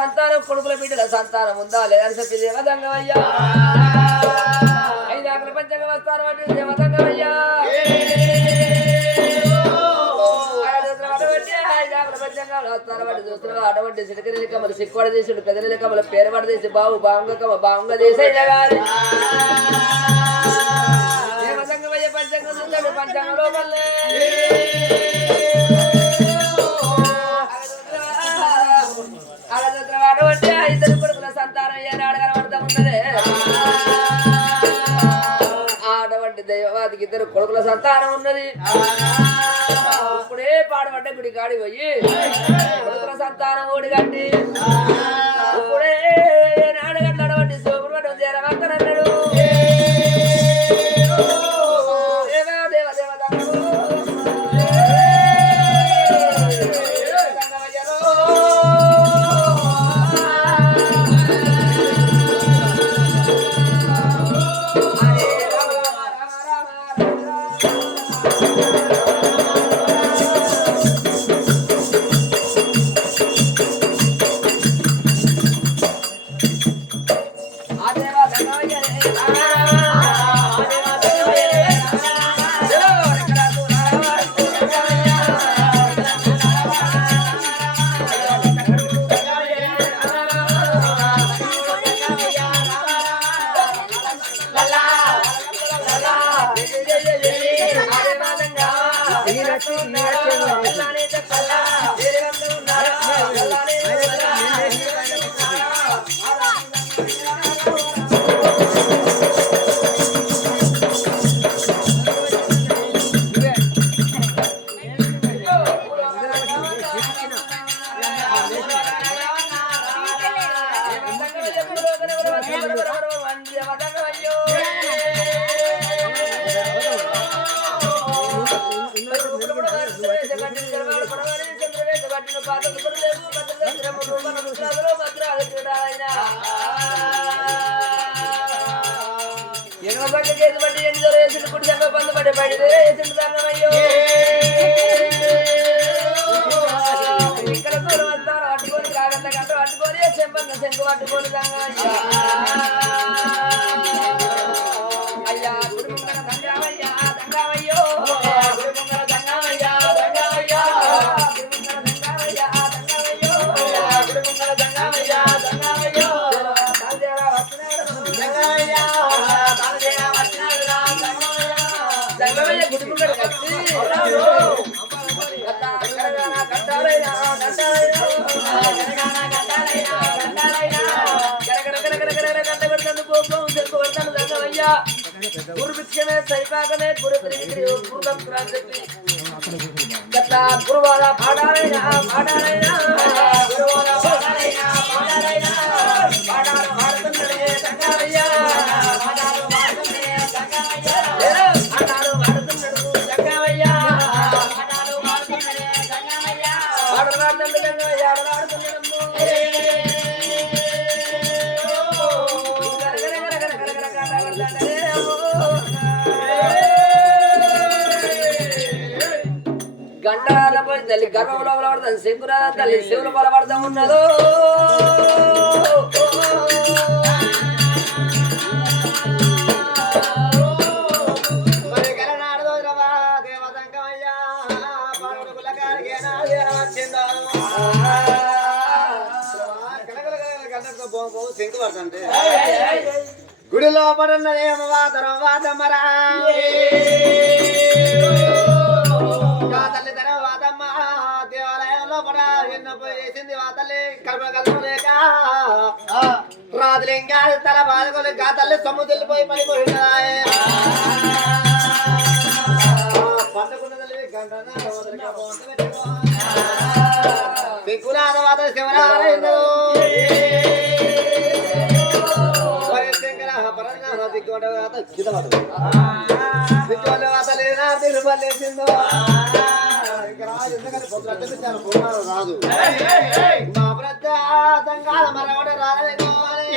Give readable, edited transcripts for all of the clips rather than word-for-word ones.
సంతానం కొడుకుల బిడ్డల సంతానం ఉందా లేదని చెప్పి దేవదంగమయ్యా 5 ఆకలి పంచంగా వస్తారు అంటే దేవదంగమయ్యా అటువంటి సిటికరి కమలు సిక్కువడ చేసాడు పెదలి కమల పేరవాడ చేసి బావు బాంగ చేసే దేవదంగమయ్య పంచంగం చూస్తాడు పంచంగంలో మళ్ళీ అటువంటి 5 కొడుకుల సంతానం ఏనాడు కనబడతా ఉన్నదే అటువంటి దైవాదికి 2 కొడుకుల సంతానం ఉన్నది ఇప్పుడే పాడబడ్డ గుడి కాడి పోయి కొడుకుల సంతానం ఓడి కట్టి ఇప్పుడే నాడు కట్టటువంటి సోపుడు చేరవద్దనన్నాడు గురువాల పాడాలైనా పాడాలైనా గంటలపై తల్లి గర్భంలో పడతాను శంకురాల తల్లి శివులు బలపడతా ఉన్నదో శంకు పడుతుంటే గుడిలో పడున్నదేమవా తర్వాత మరా తల్లి తర్వాతమ్మ దేవాలయంలో పడ ఎన్నపోయి చేసింది వా తల్లి కర్మ కర్మ లేక రాజులింగా తల బాధకులు గా తల్లి సొమ్ము తెల్లిపోయి పడిపోయినా పండుకున్న తల్లి గంట దిక్కునాథ వాత శివనారాయణ రాదు మా ప్రత్యేకంగా మరొకటి రాలేకోవాలి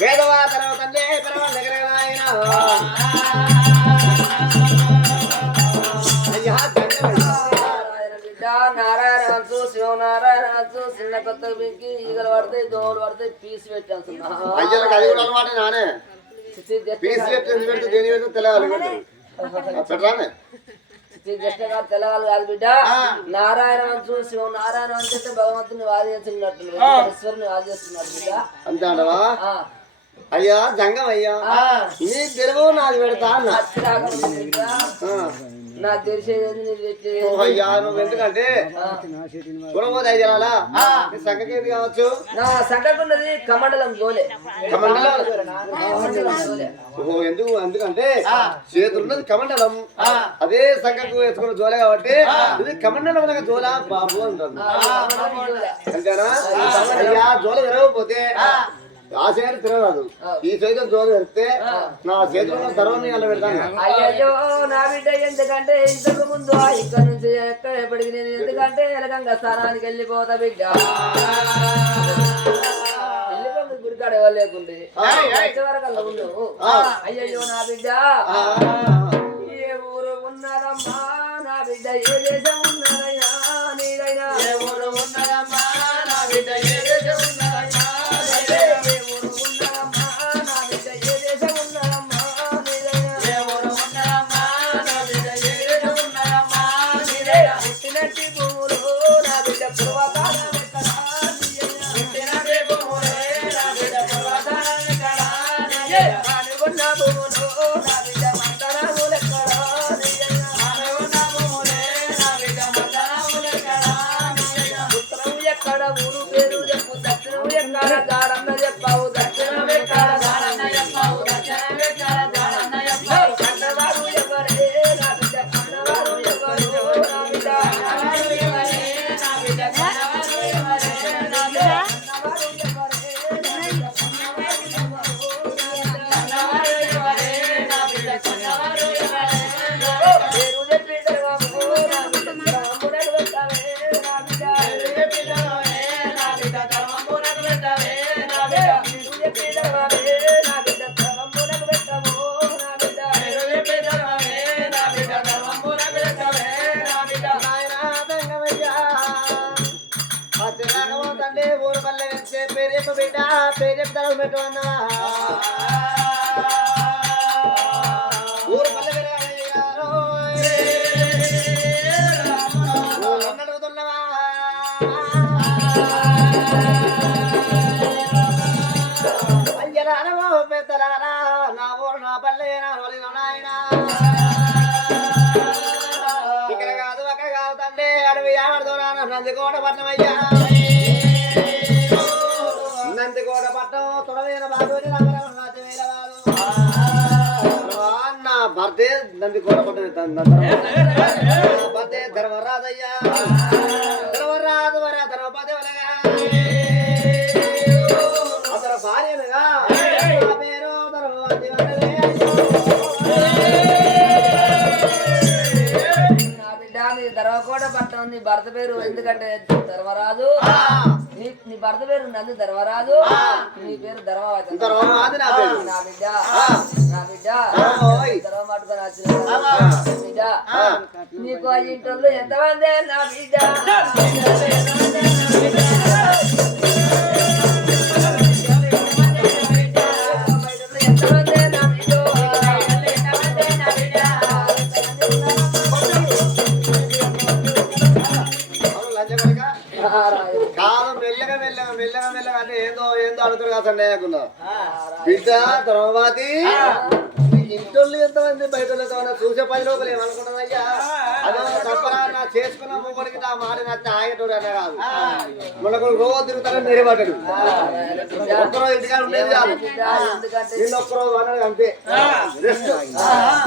వేదవాతరం తండ్రి పరమనగరనాయన అయ్యా బిడ్డ నారాయణ అంచు శివనారాయణ అంచు చిన్న కొత్త బింకి ఈగలు పడతాయి దోమలు పడతాయి పీసు పెట్టాల్సిన అయ్యలకు అది కూడా అలవాటే నానే పీసు పెడితే దేని పెడితే తెలవాలి పెట్టరానే జస్టగా తెలవాలి కాదు బిడ్డ నారాయణ అంచు శివనారాయణ అంటే భగవంతుని వాదించినట్టు ఈశ్వరుని వాదిస్తున్నాడు బిడ్డ అంతే అంటవా అయ్యా జంగం అయ్యా నీ తెలుగు నాది పెడతా అన్న నాకు తెలిసేది అయ్యా నువ్వు ఎందుకంటే చూడబోతే ఐదు జనాలా నీ సంఖ్యకేది కావచ్చు నా సంఖ్యకున్నది కమండలం జోలే ఓహో ఎందుకు ఎందుకంటే చేతులున్నది కమండలం అదే సంఖ్యకు ఎత్తుకున్న జోలే కాబట్టి ఇది కమండలం జోలా బాబు అంటారు అంతేనా అయ్యా జోల జరగకపోతే ఆ చేతి తిరగదు ఈ చేతిలో జోలు పెడితే నా చేతిలో ధర్వాన్ని అలా పెడతాను అయ్యో నా బిడ్డ ఎందుకంటే ఇంతకు ముందు ఇక్కడ నుంచి ఎక్కడికి నేను ఎందుకంటే ఎలగంగా స్థానానికి వెళ్ళిపోతా బిడ్డ వెళ్ళిపోతుంది గుడికాడ ఇవ్వలేకుండే వరకల్లా ఉండు అయ్యయ్యో నా బిడ్డ ఏ ఊరు ఉన్నదమ్మా నా బిడ్డ ఏ దేశం ఉన్నదయ్యా నీదైనా ఏ ఊరు ఉన్నదమ్మా నా బిడ్డ ఏ దేశం ఉన్నదయ్యా ఊరు పేరు చెప్పు దక్షిణం ఎక్కడ గాడన్న చెప్పావు దక్షిణం ఎక్కడ గాడన్న చెప్పావు దక్షిణం ఎక్కడ గాడన్న చెప్పావు కన్నవారు ఎవరే నా బిడ్డ కన్నవారు ఎవరు నా బిడ్డ కన్నవారు ఎవరే నా బిడ్డ కన్నవారు ఎవరే నా బిడ్డ కన్నవారు ఎవరే నా బిడ్డ కన్నవారు ఎవరే పేరు చెప్పి జరగము నా బిడ్డ రాముడకు పెట్టవే నా బిడ్డ పేరు చెప్పి జరగమే నా బిడ్డ ధర్మమునకు పెట్టవే నా బిడ్డ పేరు చెప్పి జరగమే నా బిడ్డ ధర్మమునకు పెట్టవో నా బిడ్డ పేరు చెప్పి జరగమే నా బిడ్డ ధర్మమునకు పెట్టవే నా బిడ్డ నాయనా దంగమయ్యా అతిరాగమో తండ్రి ఊరు పల్లె వెళ్తే పేరు చెప్పు బిడ్డ పేరు చెప్తారు పెట్టు అన్నా ఊరు పల్లె వెళ్ళారు అడుగుతున్నవా అయ్యలారవో పెద్దలారా నా ఊరు నా పల్లె నా వలిన నాయనా ఇక్కడ కాదు అక్కడ కాదు తండ్రి అడవి ఆడదోరా నందికోట పట్నం అయ్యా నందికోట పట్టం తొడవేన బాగోని నా భర్తే నంది కోట పట్టం భర్తే ధర్మరాజయ్యా ధర్మరాజు వర ధర్మపతి వలగా అతని భార్యనుగా నా పేరు ధర్మవతి వలగే ధర్మకోట పట్టం నీ భర్త పేరు ఎందుకంటే ధర్మరాజు నీ భర్త పేరు నంది ధర్మరాజు నీ పేరు ధర్మవతి నా బిడ్డ ధర్మ పట్టుకొని వచ్చిన బిడ్డ నీకు ఆ ఇంట్లో ఎంతమంది నా బిడ్డ ఎంతమంది నా బిడ్డ కాదు మెల్లగా మెల్లగా మెల్లగా మెల్లగా అంటే ఏందో ఏందో అడుగుతారు కదా లేకున్నా బిడ్డ ధర్మవతి ఇంట్లో ఎంతమంది బయట చూసే 10 లోపల ఏమనుకుంటున్నాయ్యా అదే తప్పరా నా చేసుకున్న మూపడికి నా మాట నచ్చి ఆగేటోడు అనే కాదు మనకు రోజు తిరుగుతారని నేరే పడ్డాడు ఒక్కరోజు ఇంటికాడ ఉండేది కాదు నిన్న ఒక్కరోజు అన్నాడు అంతే రెస్ట్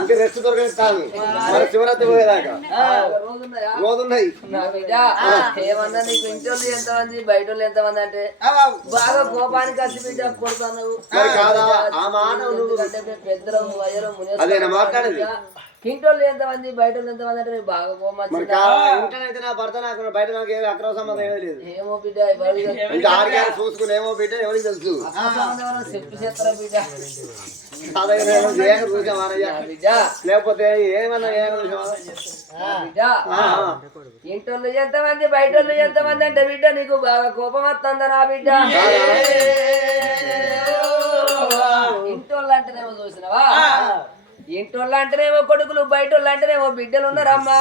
ఇంకా రెస్ట్ దొరకదు కాదు మరి శివరాత్రి పోయేదాకా రోజున్నాయి ఏమన్నా నీకు ఇంట్లో ఎంతమంది బయట ఎంతమంది అంటే బాగా కోపానికి వచ్చి బిడ్డ కొడుతున్నావు ఆ మాట పెద్దలు అదేనా మాట్లాడేది ఇంట్లో ఎంతమంది బయట ఎంతమంది అంటే బాగా కోపం ఇంటనైతే నా భర్త నాకు బయట నాకు ఏమి అక్రమ సంబంధం ఏమీ లేదు ఏమో బిడ్డ ఇంకా ఆడిగారు చూసుకుని ఏమో బిడ్డ ఎవరికి తెలుసు చెప్పు చేస్తారా బిడ్డ లేకపోతే ఏమన్నా ఇంట్లో ఎంతమంది బయట ఎంతమంది అంటే బిడ్డ నీకు బాగా కోపం వస్తుందా నా బిడ్డ ఇంటోళ్ళు అంటేనేమో చూసినవా ఇంటోళ్ళు అంటేనేమో కొడుకులు బయట అంటేనేమో బిడ్డలు ఉన్నారమ్మా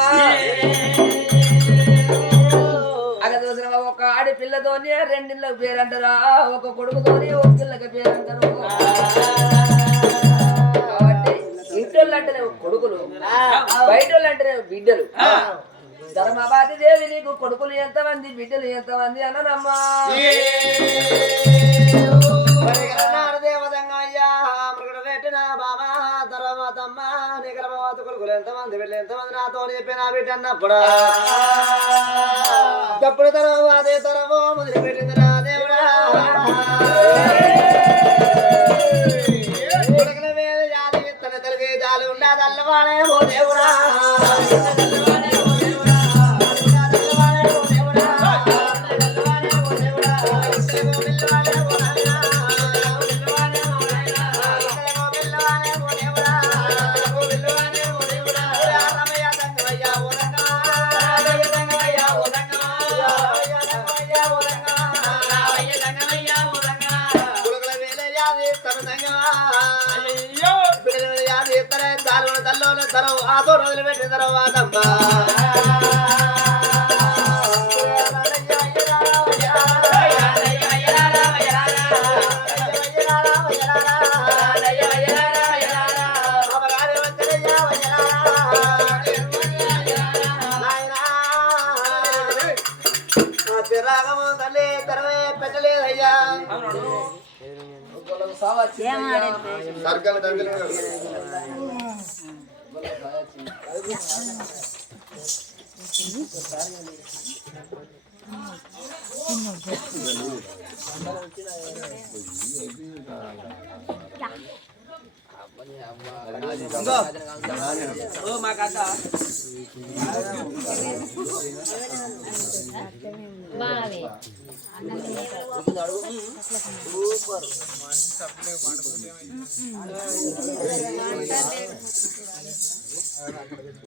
అక్కడ చూసినవా ఒక ఆడి పిల్లతోని 2 ఇళ్ళకి పేరు అంటారా ఒక కొడుకుతోని 1 పిల్లకి పేరు అంటారు కాబట్టి ఇంటోళ్ళు అంటేనేమో కొడుకులు బయట అంటేనేమో బిడ్డలు ధర్మవతి దేవి నీకు కొడుకులు ఎంతమంది బిడ్డలు ఎంతమంది అన్నదమ్మా బాబా తర్వాతమ్మ నీ గర్భవత కొడుకులు ఎంతమంది బిడ్డలు ఎంతమంది నాతో చెప్పిన బిడ్డ అన్నప్పుడు తప్పుడు తర్వాతే తరవో మొదలు పెట్టిందిరా దేవుడా కొడుకుల మీద జాలి తన తల్లి జాలి ఉన్నది అల్లవాడే ఓ దేవుడా ఆతో రోజులు పెట్టిన తర్వాత రాగము తల్లి తరవే పెట్టలేదయ్యా సర్కల్ తండ్రి